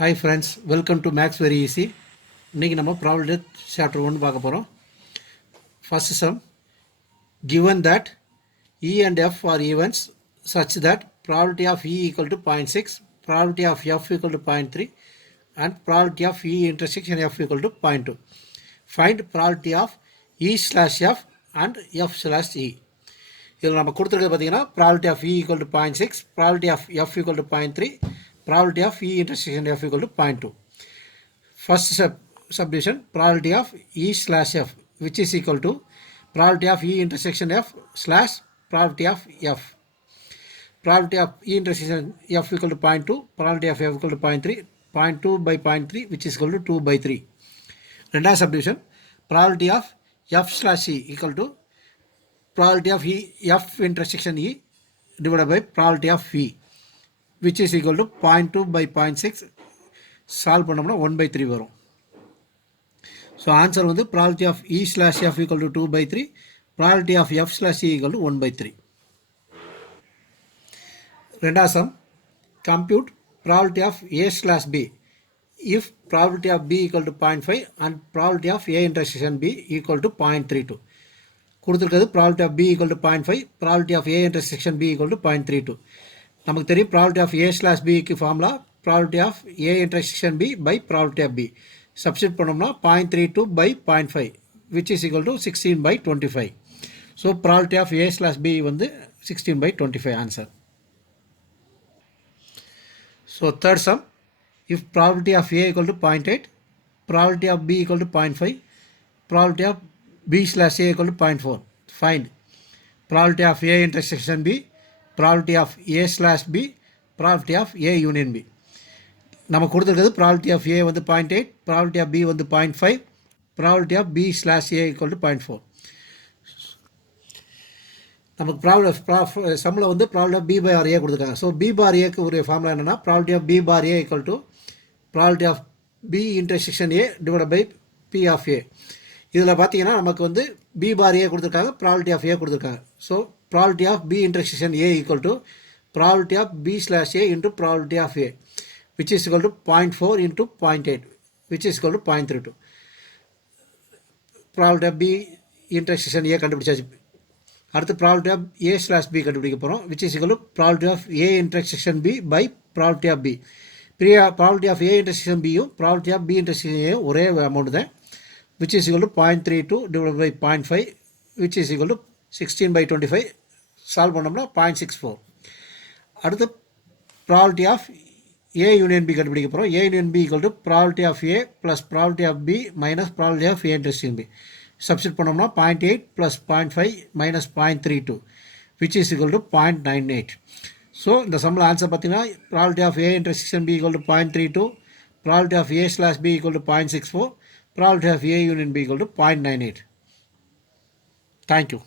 Hi friends, welcome to Max Very Easy. இன்னைக்கு நம்ம probability chapter 1 பார்க்க போறோம். First sum, given that E and F are events such that probability of E equal to 0.6, probability of F equal to 0.3 and probability of E intersection F equal to 0.2. Find probability of E slash F and F slash E. இதில் நம்ம கொடுத்துருக்கிறது பார்த்தீங்கன்னா probability of E equal to 0.6, probability of F equal to 0.3, probability of E intersection F equal to 0.2. First subdivision, probability of E slash F, which is equal to probability of E intersection F slash probability of F. Probability of E intersection F equal to 0.2, probability of F equal to 0.3, 0.2 by 0.3, which is equal to 2 by 3. Second subdivision, probability of F slash E equal to probability of F intersection E divided by probability of E, which is equal to 0.2 by 0.6. Solve பண்ணோம்னா 1/3 வரும். So answer வந்து probability of E slash F equal to 2/3, probability of F slash E equal to 1/3. ரெண்டாவது sum, compute probability of A slash B if probability of B equal to 0.5 and probability of A intersection B equal to 0.32. கொடுத்துருக்கிறது probability of B equal to 0.5, probability of A intersection B equal to 0.32. நமக்கு தெரியும் probability of A slash பிக்கு formula probability of A intersection B by probability of B. Substitute பண்ணோம்னா 0.32 by 0.5 which is equal to 16 by 25. So probability of A slash B வந்து 16 by 25 answer. So third sum, if probability of A equal to 0.8, probability of B equal to 0.5, probability of B slash A equal to 0.4. Find probability of A intersection B, probability of A slash B, probability of A union B. நம்ம கொடுத்துருக்கிறது probability of ஏ வந்து 0.8, probability of B வந்து 0.5, probability of B slash A equal to 0.4. நமக்கு சம்மில் வந்து probability of B by or A கொடுத்துருக்காங்க. So B bar ஏக்கு ஒரு ஃபார்முலா என்னென்னா probability of B bar A equal to probability of B intersection A divide by P of A. இதில் பார்த்தீங்கன்னா நமக்கு வந்து பி பார் ஏ கொடுத்துருக்காங்க, ப்ராபபிலிட்டி ஆஃப் ஏ கொடுத்துருக்காங்க. So probability of B intersection A equal to probability of B slash A into probability of A, which is equal to 0.4 into 0.8, which is equal to 0.32. Probability of B intersection A கண்டுபிடிச்சாச்சு. அடுத்து probability of A slash B கண்டுபிடிக்க போகிறோம், which is equal to probability of A intersection B by probability of B. probability of A intersection B யும் probability of B intersection A ஒரே amount தான், which is equal to 0.32 divided by 0.5, which is equal to 16 by 25. Solve பண்ணோம்னா 0.64. அடுத்து probability of A union B கண்டுபிடிக்க போகிறோம். A union B equal to probability of A plus probability of B minus probability of A intersection B. Substitute பண்ணோம்னா 0.8 plus 0.5 minus 0.32, which is equal to 0.98. So இந்த சம்மில் answer பார்த்தீங்கன்னா probability of A intersection B equal to 0.32, probability of A slash B equal to 0.64, probability of A union B equal to 0.98. Thank you.